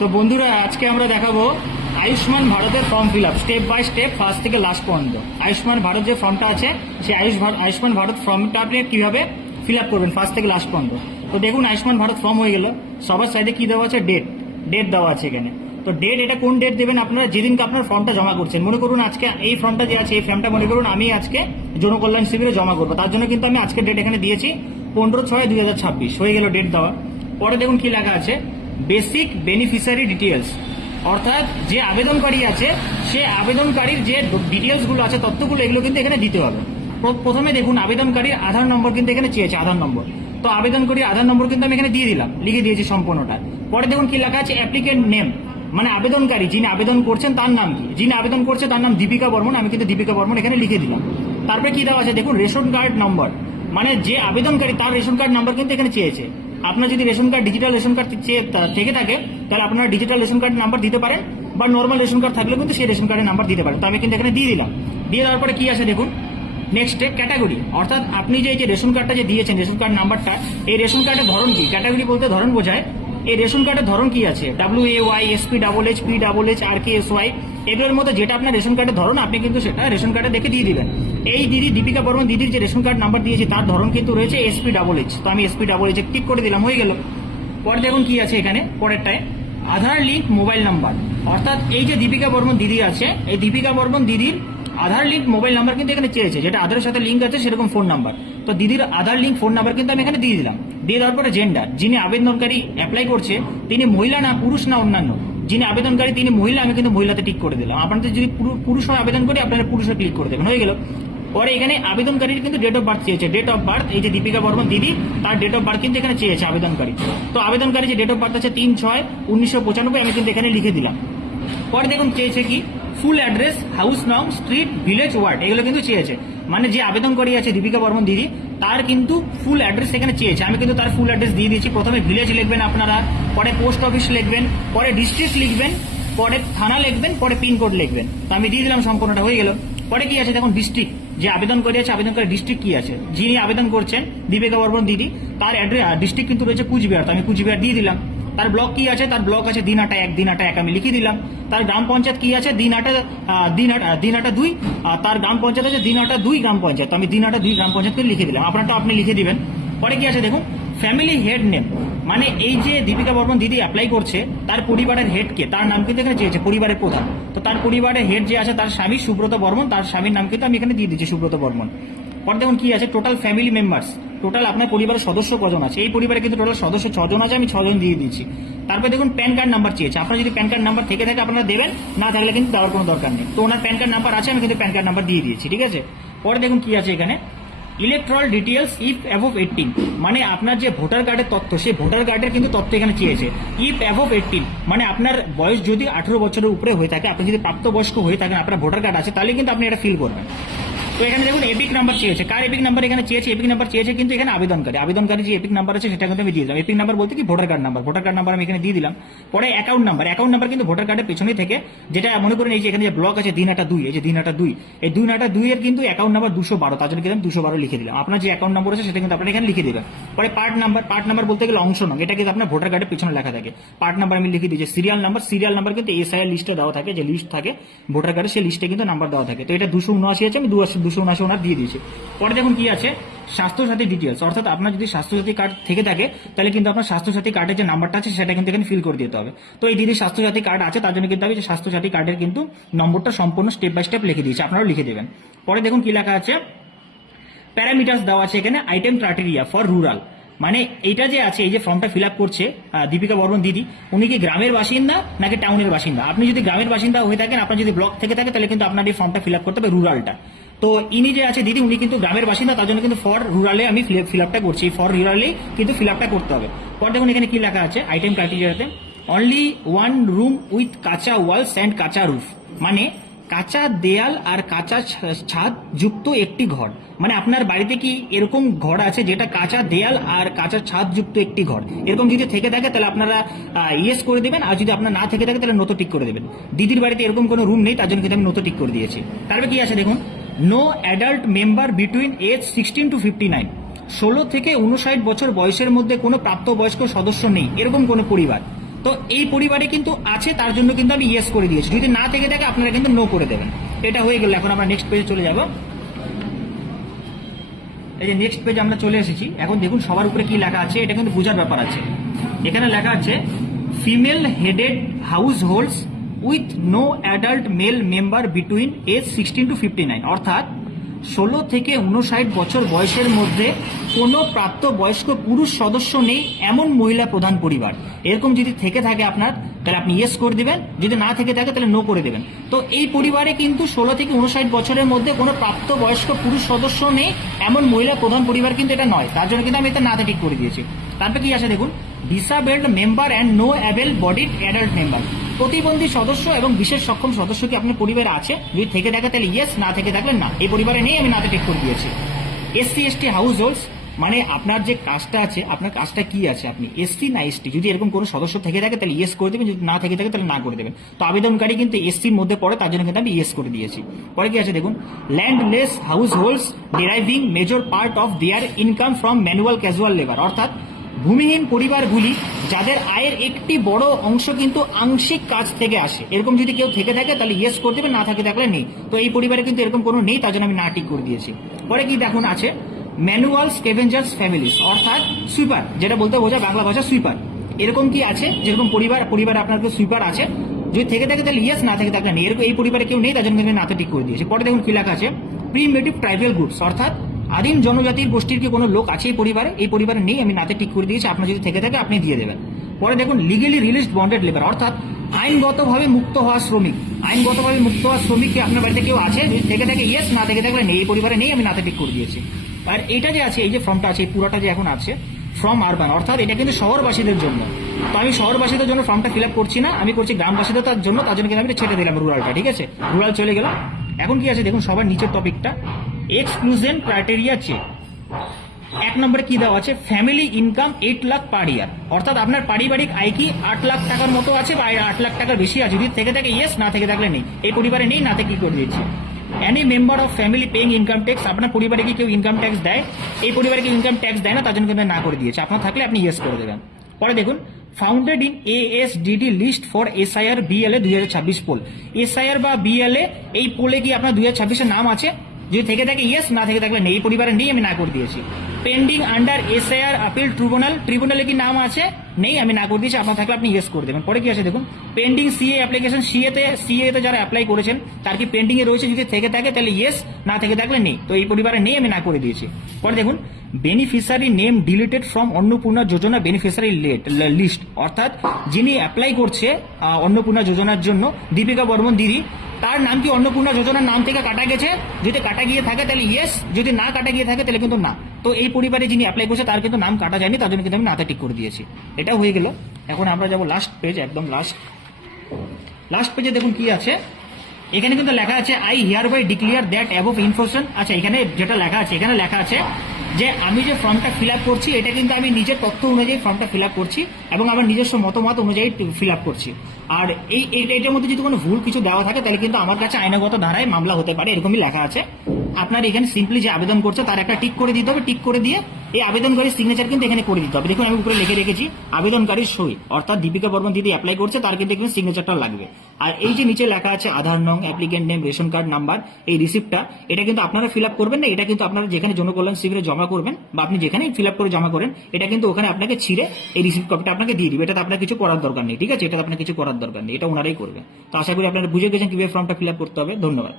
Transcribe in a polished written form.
তো বন্ধুরা আজকে আমরা দেখাবো আয়ুষ্মান ভারতের form fill up step by step first থেকে লাস্ট পর্যন্ত। আয়ুষ্মান ভারত যে ফর্মটা আছে সেই আয়ুষ্মান ভারত ফর্মটা আপনি কিভাবে ফিল আপ করবেন ফার্স্ট থেকে লাস্ট পর্যন্ত। তো দেখুন আয়ুষ্মান ভারত ফর্ম হয়ে গেল, সবার সাইডে কি দেওয়া আছে ডেট দেওয়া আছে এখানে। তো ডেট এটা কোন ডেট দেবেন আপনারা যেদিনকে আপনার ফর্মটা জমা করছেন। মনে করুন আজকে এই ফর্মটা যে আছে এই ফর্মটা মনে করুন আমি আজকে জনকল্যাণ শিবিরে জমা করবো, তার জন্য কিন্তু আমি আজকে ডেট এখানে দিয়েছি 15/6/2026 হয়ে গেল ডেট দেওয়া। পরে দেখুন কি লেখা আছে বেসিক বেনিফিশিয়ারি ডিটেলস, অর্থাৎ যে আবেদনকারী আছে সে আবেদনকারীর যে ডিটেলসগুলো আছে তথ্যগুলো এগুলো কিন্তু এখানে দিতে হবে। প্রথমে দেখুন আবেদনকারীর আধার নম্বর কিন্তু এখানে চেয়েছে, আধার নম্বর। তো আবেদনকারীর আধার নম্বর কিন্তু আমি এখানে দিয়ে দিলাম, লিখে দিয়েছি সম্পূর্ণটা। পরে দেখুন কি লেখা আছে অ্যাপ্লিকেন্ট নেম, মানে আবেদনকারী যিনি আবেদন করছেন তার নাম কি, যিনি আবেদন করছে তার নাম দীপিকা বর্মন, আমি কিন্তু দীপিকা বর্মন এখানে লিখে দিলাম। তারপরে কি দেওয়া আছে দেখুন রেশন কার্ড নম্বর, মানে যে আবেদনকারী তার রেশন কার্ড নাম্বার কিন্তু এখানে চেয়েছে। আপনার যদি ration card digital ration card থেকে থাকে তাহলে আপনারা ডিজিটাল রেশন কার্ড নাম্বার দিতে পারেন, বা নর্মাল রেশন কার্ড থাকলেও কিন্তু সেই রেশন কার্ডের নাম্বার দিতে পারেন। তো আমি কিন্তু এখানে দিয়ে দিলাম। দিয়ে দেওয়ার পরে কি আছে দেখুন নেক্সট ক্যাটাগরি, অর্থাৎ আপনি যে রেশন কার্ডটা যে দিয়েছেন রেশন কার্ড নাম্বারটা, এই রেশন কার্ডের ধরন কি, ক্যাটাগরি বলতে ধরন বোঝায়। এই রেশন কার্ডের ধরন কি আছে WAY SP HH PHH RKSY এগুলোর মধ্যে যেটা আপনার রেশন কার্ডের ধরন আপনি কিন্তু সেটা রেশন কার্ডে দেখে দিয়ে দিবেন। এই দিদি দীপিকা বর্মন দিদির যে রেশন কার্ড নাম্বার দিয়েছে তার ধরন কিন্তু রয়েছে SPHH, তো আমি SPHH টিক করে দিলাম, হয়ে গেল। পরে দেখুন কি আছে এখানে পরেরটায় আধার লিঙ্ক মোবাইল নাম্বার, অর্থাৎ এই যে দীপিকা বর্মন দিদি আছে এই দীপিকা বর্মন দিদির আধার লিঙ্ক মোবাইল নাম্বার কিন্তু এখানে চেয়েছে, যেটা আধারের সাথে লিঙ্ক আছে সেরকম ফোন নাম্বার। তো দিদির আধার লিঙ্ক ফোন নাম্বার কিন্তু আমি এখানে দিয়ে দিলাম। দিয়ে দেওয়ার পরে জেন্ডার, যিনি আবেদনকারী অ্যাপ্লাই করছে তিনি মহিলা না পুরুষ না অন্যান্য, যিনি আবেদনকারী তিনি মহিলা, আমি কিন্তু মহিলাতে টিক করে দিলাম। আপনাদের যদি পুরুষ হয় আবেদন করি আপনারা পুরুষে ক্লিক করে দেবেন, হয়ে গেল। পরে এখানে আবেদনকারীর কিন্তু ডেট অফ বার্থ চেয়েছে, ডেট অফ বার্থ এই যে দীপিকা বর্মন দিদি তার ডেট অফ বার্থ কিন্তু এখানে চেয়েছে আবেদনকারী। তো আবেদনকারী যে ডেট অফ বার্থ আছে 3/6/1995 আমি কিন্তু এখানে লিখে দিলাম। পরে দেখুন চেয়েছে কি ফুল অ্যাড্রেস, হাউস নং, স্ট্রিট, ভিলেজ, ওয়ার্ড এগুলো কিন্তু চেয়েছে, মানে যে আবেদনকারী আছে দীপিকা বর্মন দিদি তার কিন্তু ফুল অ্যাড্রেস এখানে চেয়েছে। আমি কিন্তু তার ফুল অ্যাড্রেস দিয়ে দিয়েছি। প্রথমে ভিলেজ লিখবেন আপনারা, পরে পোস্ট অফিস লিখবেন, পরে ডিস্ট্রিক্ট লিখবেন, পরে থানা লিখবেন, পরে পিনকোড লিখবেন। তো আমি দিয়ে দিলাম, সম্পূর্ণটা হয়ে গেল। পরে কি আছে দেখুন ডিস্ট্রিক্ট, যে আবেদনকারী আছে আবেদনকারী ডিস্ট্রিক্ট কি আছে, যিনি আবেদন করছেন দীপিকা বর্মন দিদি তার ডিস্ট্রিক্ট কিন্তু রয়েছে কুচবিহার, তো আমি কুচবিহার দিয়ে দিলাম। তার ব্লক কি আছে, তার ব্লক আছে দিনহাটা 1 দিনহাটা 1 আমি লিখে দিলাম। তার গ্রাম পঞ্চায়েত কি আছে দিনহাটা 2, আর তার গ্রাম পঞ্চায়েত আছে দিনহাটা 2 গ্রাম পঞ্চায়েত, তো আমি দিনহাটা 2 গ্রাম পঞ্চায়েতকে লিখে দিলাম। আপনারটা আপনি লিখে দিবেন। পরে কি আছে দেখুন ফ্যামিলি হেড নেম, মানে এই যে দীপিকা বর্মন দিদি অ্যাপ্লাই করছে তার পরিবারের হেড কে, তার নাম কিন্তু এখানে চেয়েছে পরিবারের প্রধান। তো তার পরিবারের হেড যে আছে তার স্বামী সুব্রত বর্মন, তার স্বামীর নাম কিন্তু আমি এখানে দিয়ে দিচ্ছি সুব্রত বর্মন। পরে দেখুন কি আছে টোটাল ফ্যামিলি মেম্বার্স, টোটাল আপনার পরিবারের সদস্য কজন আছে, এই পরিবারে কিন্তু টোটাল সদস্য 6 জন আছে, আমি 6 জন দিয়ে দিচ্ছি। তারপরে দেখুন প্যান কার্ড নাম্বার চেয়েছে, আপনার যদি প্যান কার্ড নাম্বার থেকে থাকে আপনারা দেবেন, না থাকলে কিন্তু দেওয়ার কোনো দরকার নেই। তো ওনার প্যান কার্ড নাম্বার আছে, আমি কিন্তু প্যান কার্ড নাম্বার দিয়ে দিয়েছি, ঠিক আছে। পরে দেখুন কি আছে এখানে ইলেকট্রাল ডিটেলস ইফ অ্যাবভ 18, মানে আপনার যে ভোটার কার্ডের তথ্য সেই ভোটার কার্ডের কিন্তু তথ্য এখানে চেয়েছে। ইফ অ্যাবভ 18 মানে আপনার বয়স যদি 18 বছরের উপরে হয়ে থাকে, আপনি যদি প্রাপ্তবয়স্ক হয়ে থাকেন, আপনার ভোটার কার্ড আছে, তাহলে কিন্তু আপনি এটা ফিল করবেন। তো এখানে দেখুন এপিক নাম্বার চেয়েছে, কার এপিক নাম্বার এখানে চেয়েছে, এপিক নাম্বার চেয়েছে কিন্তু এখানে আবেদনকারী যে এপিক নাম্বার আছে সেটা কিন্তু আমি দিয়ে দিলাম। এপিক নাম্বার বলতে কি ভোটার কার্ড নাম্বার আমি এখানে দিয়ে দিলাম। পরে অ্যাকাউন্ট নাম্বার কিন্তু ভোটার কার্ডের পেছনেই থেকে, যেটা মনে করেন এই যে এখানে যে ব্লক আছে দিনহাটা 2, এই যে দিনহাটা 2 এই দিনহাটা 2 এর কিন্তু অ্যাকাউন্ট নাম্বার 212, তার জন্য কিন্তু আমি 212 লিখে দিলাম। আপনার যে অ্যাকাউন্ট নাম্বার আছে সেটা কিন্তু আপনারা এখানে লিখে দেবেন। পরে পার্ট নাম্বার বলতে গেলে অংশ নং, এটা কিন্তু আপনার ভোটার কার্ডের পেছনে লেখা থাকে। পার্ট নাম্বার আমি লিখে দিয়েছি। সিরিয়াল নাম্বার কিন্তু SIR লিস্টে দেওয়া থাকে, যে লিস্ট থাকে ভোটার কার্ডে সেই লিস্টে কিন্তু নাম্বার দেওয়া থাকে। তো এটা 279 আছে, আমি 279 ওনার দিয়ে দিয়েছি। পরে দেখুন কি আছে স্বাস্থ্যসাথী ডিটেলস, অর্থাৎ আপনার যদি স্বাস্থ্যসাথী কার্ড থেকে থাকে তাহলে কিন্তু আপনার স্বাস্থ্যসাথী কার্ডের যে নাম্বারটা আছে সেটা কিন্তু এখানে ফিল করে দিতে হবে। তো এই দিদির স্বাস্থ্যসাথী কার্ড আছে, তার জন্য কিন্তু আমি স্বাস্থ্যসাথী কার্ডের কিন্তু নম্বরটা সম্পূর্ণ স্টেপ বাই স্টেপ লিখে দিয়েছি, আপনারাও লিখে দেবেন। পরে দেখুন কি লেখা আছে প্যারামিটার্স দেওয়া আছে এখানে আইটেম ক্রাইটেরিয়া ফর রুরাল, মানে এইটা যে আছে এই যে ফর্মটা ফিল আপ করছে দীপিকা বর্মন দিদি, উনি কি গ্রামের বাসিন্দা নাকি টাউনের বাসিন্দা। আপনি যদি গ্রামের বাসিন্দা হয়ে থাকেন, আপনার যদি ব্লক থেকে থাকে তাহলে কিন্তু আপনার এই ফর্মটা ফিল আপ করতে হবে রুরালটা। তো ইনি যে আছে দিদি উনি কিন্তু গ্রামের বাসিন্দা, তার জন্য কিন্তু ফর রুরালে আমি ফিল আপটা করছি, ফর রুরালেই কিন্তু ফিল আপটা করতে হবে। পরে দেখুন এখানে কি লেখা আছে আইটেম ক্রাইটেরিয়াতে অনলি 1 রুম উইথ কাঁচা ওয়ালস অ্যান্ড কাঁচা রুফ, মানে কাঁচা দেয়াল আর কাঁচা ছাদ যুক্ত একটি ঘর, মানে আপনার বাড়িতে কি এরকম ঘর আছে যেটা কাঁচা দেয়াল আর কাঁচা ছাদ যুক্ত একটি ঘর, এরকম যদি থেকে থাকে তাহলে আপনারা ইয়েস করে দেবেন, আর যদি আপনার না থেকে থাকে তাহলে নো টিক করে দেবেন। দিদির বাড়িতে এরকম কোনো রুম নেই, তার জন্য কিন্তু আমি নো টিক করে দিয়েছি। তারপরে কি আছে দেখুন no adult member between age 16 to 59, 16 থেকে 59 বছর বয়সের মধ্যে কোনো প্রাপ্তবয়স্ক সদস্য নেই এরকম কোনো পরিবার। তো এই পরিবারে কিন্তু আছে, তার জন্য কিন্তু আমি ইয়েস করে দিয়েছি। যদি না থেকে থাকে আপনারা কিন্তু নো করে দেবেন। এটা হয়ে গেল। এখন আমরা নেক্সট পেজে চলে যাব। এই যে নেক্সট পেজ আমরা চলে এসেছি। এখন দেখুন সবার উপরে কি লেখা আছে, এটা কিন্তু বোঝার ব্যাপার আছে। এখানে লেখা আছে female headed households with no adult male member between age 16 to 59, অর্থাৎ 16 থেকে 59 বছর বয়সের মধ্যে কোনো প্রাপ্তবয়স্ক পুরুষ সদস্য নেই এমন মহিলা প্রধান পরিবার। এরকম যদি থেকে থাকে আপনার, তাহলে আপনি ইয়েস করে দিবেন। যদি না থেকে থাকে তাহলে নো করে দেবেন। তো এই পরিবারে কিন্তু 16 থেকে 59 বছরের মধ্যে কোনো প্রাপ্তবয়স্ক পুরুষ সদস্য নেই এমন মহিলা প্রধান পরিবার কিন্তু এটা নয়, তার জন্য কিন্তু আমি এটা নাতে ঠিক করে দিয়েছি। তারপরে কি আছে দেখুন, disabled member and no able bodied adult member, প্রতিবন্ধী সদস্য এবং বিশেষ সক্ষম সদস্য কি আপনার পরিবারে আছে? যদি থেকে থাকে তাহলে ইয়েস, না থেকে থাকলে না। এই পরিবারে নেই, আমি নাতে ঠিক করে দিয়েছি। এসসি এসটি হাউস হোল্ডস, মানে আপনার যে কাজটা আছে, আপনার কাজটা কি আছে, আপনি এসসি না এসটি, যদি এরকম কোনো সদস্য থেকে থাকে তাহলে ইয়েস করে দেবেন, যদি না থেকে থাকে তাহলে না করে দেবেন। তো আবেদনকারী কিন্তু এসসির মধ্যে পড়ে, তার জন্য কিন্তু আমি ইয়েস করে দিয়েছি। পরে কি আছে দেখুন, landless house holds ডিরাইভিং major part of their income from manual casual labour, অর্থাৎ ভূমিহীন পরিবারগুলি যাদের আয়ের একটি বড় অংশ কিন্তু আংশিক কাজ থেকে আসে, এরকম যদি কেউ থেকে থাকে তাহলে ইয়েস করে দেবে, না থাকে থাকলে নেই। তো এই পরিবারে কিন্তু এরকম কোনো নেই, তার জন্য আমি না টিক করে দিয়েছি। পরে কি দেখুন আছে ম্যানুয়াল স্কেভেঞ্জার্স ফ্যামিলিস, অর্থাৎ সুইপার, যেটা বলতে বোঝা বাংলা ভাষা সুইপার। এরকম কি আছে, যেরকম পরিবার আপনার সুইপার আছে, যদি থেকে থাকে তাহলে ইয়েস, না থেকে থাকলে নেই। এরকম এই পরিবারে কেউ নেই, তার জন্য আমি নাতে টিক করে দিয়েছি। পরে দেখুন কি লেখা আছে প্রিমেটিভ ট্রাইবাল গ্রুপস, অর্থাৎ আদিম জনজাতির গোষ্ঠীর কি কোনো লোক আছে এই পরিবারে নেই, আমি নাতে টিক করে দিয়েছি। আপনার যদি থেকে থাকে আপনি দিয়ে দেবেন। পরে দেখুন লিগেলি রিলিজড বন্ডেড লেবার, অর্থাৎ আইনগতভাবে মুক্ত হওয়া শ্রমিক, আইনগতভাবে মুক্ত হওয়া শ্রমিক কি আপনার বাড়িতে কেউ আছে? যদি থেকে থাকে ইয়েস, না থেকে থাকলে নেই। এই পরিবারে নেই, আমি নাতে টিক করে দিয়েছি। আর এইটা যে আছে, এই যে ফর্মটা আছে, এই পুরোটা যে এখন আছে ফ্রম আরবান, অর্থাৎ এটা কিন্তু শহরবাসীদের জন্য। তো আমি শহরবাসীদের জন্য ফর্মটা ফিল আপ করছি না, আমি করছি গ্রামবাসীদের তার জন্য, তার জন্য কিন্তু আমি ছেড়ে দিলাম রুরালটা। ঠিক আছে, রুরাল চলে গেলাম। এখন কি আছে দেখুন সবার নিচের টপিকটা, এক্সক্লুশন ক্রাইটেরিয়া চেক। 1 নম্বরে কি দেওয়া আছে, ফ্যামিলি ইনকাম 8 লাখ পার ইয়ার, অর্থাৎ আপনার পারিবারিক আয় কি 8 লাখ টাকার মতো আছে বা 8 লাখ টাকার বেশি আছে? যদি থেকে থাকে ইয়েস, না থেকে থাকলে নেই। এই পরিবারে নেই, নাতে কি করে দিয়েছি। Any member of family paying income tax, আপনার পরিবারে কি কেউ ইনকাম ট্যাক্স দেয়? এই পরিবারে কি ইনকাম ট্যাক্স দেয় না, তার জন্য কিন্তু না করে দিয়েছে। আপনার থাকলে আপনি ইয়েস করে দেবেন। পরে দেখুন founded in ASDD list for SIR BLA 2026 poll, SIR বা BLA এই পোলে কি আপনার 2026 নাম আছে? যদি থেকে থাকে ইয়েস, না থেকে থাকলে নেই। এই পরিবারে নেই, আমি না করে দিয়েছি। পেন্ডিং আন্ডার SIR আপিল ট্রিব্যুনালে কি নাম আছে? নেই, আমি না করে দিয়েছি। আপনার থাকলে আপনি ইয়েস করে দেবেন। পরে কি আছে দেখুন পেন্ডিং CA অ্যাপ্লিকেশন, CA তে যারা অ্যাপ্লাই করেছেন তার কি পেন্ডিং এ রয়েছে? যদি থেকে থাকে তাহলে ইয়েস, না থেকে থাকলে নেই। তো এই পরিবারে নেই, আমি না করে দিয়েছি। পরে দেখুন beneficiary name deleted from Annapurna Yojana beneficiary list, অর্থাৎ যিনি অ্যাপ্লাই করছে অন্নপূর্ণা যোজনার জন্য, দীপিকা বর্মন দিদি, তার নাম কি অন্নপূর্ণা যোজনার নাম থেকে কাটা গেছে? যদি কাটা গিয়ে থাকে তাহলে ইয়েস, যদি না কাটা গিয়ে থাকে তাহলে কিন্তু না। তো এই পরিবারে যিনি অ্যাপ্লাই করছে তার কিন্তু নাম কাটা যায়নি, তার জন্য কিন্তু আমি নাতে টিক করে দিয়েছি। এটা হয়ে গেল। এখন আমরা যাবো লাস্ট পেজ, একদম লাস্ট পেজে দেখুন কি আছে। এখানে কিন্তু লেখা আছে I hereby declare that above information. আচ্ছা, এখানে যেটা লেখা আছে, এখানে লেখা আছে যে আমি যে ফর্মটা ফিল আপ করছি এটা কিন্তু আমি নিজের তথ্য অনুযায়ী ফর্মটা ফিল আপ করছি এবং আমার নিজস্ব মতামত অনুযায়ী ফিল আপ করছি। আর এটার মধ্যে যদি কোনো ভুল কিছু দেওয়া থাকে তাহলে কিন্তু আমার কাছে আইনগত ধারায় মামলা হতে পারে, এরকমই লেখা আছে। আপনার এখানে সিম্পলি যে আবেদন করছে তার একটা টিক করে দিতে হবে, টিক করে দিয়ে এই আবেদনকারীর সিগনেচার কিন্তু এখানে করে দিতে হবে। দেখুন আমি উপরে লিখে রেখেছি আবেদনকারীর সই, অর্থাৎ দীপিকা বর্মন দিদি অ্যাপ্লাই করছে, তার কিন্তু এখানে সিগনেচারটা লাগবে। আর এই যে নিচে লেখা আছে আধার নং, applicant name, ration card number, এই রিসিপ্টটা, এটা কিন্তু আপনারা ফিল আপ করবেন না, এটা কিন্তু আপনারা যেখানে জনকল্যাণ শিবিরে জমা করবেন বা আপনি যেখানেই ফিল আপ করে জমা করেন, এটা কিন্তু ওখানে আপনাকে ছিঁড়ে এই রিসিপ্ট কপিটা আপনাকে দিয়ে দিবে। এটাতে আপনার কিছু করার দরকার নেই। ঠিক আছে, এটা আপনার কিছু করার দরকার নেই, এটা ওনারাই করবে। তো আশা করি আপনারা বুঝে গেছেন কিভাবে ফর্মটা ফিল আপ করতে হবে। ধন্যবাদ।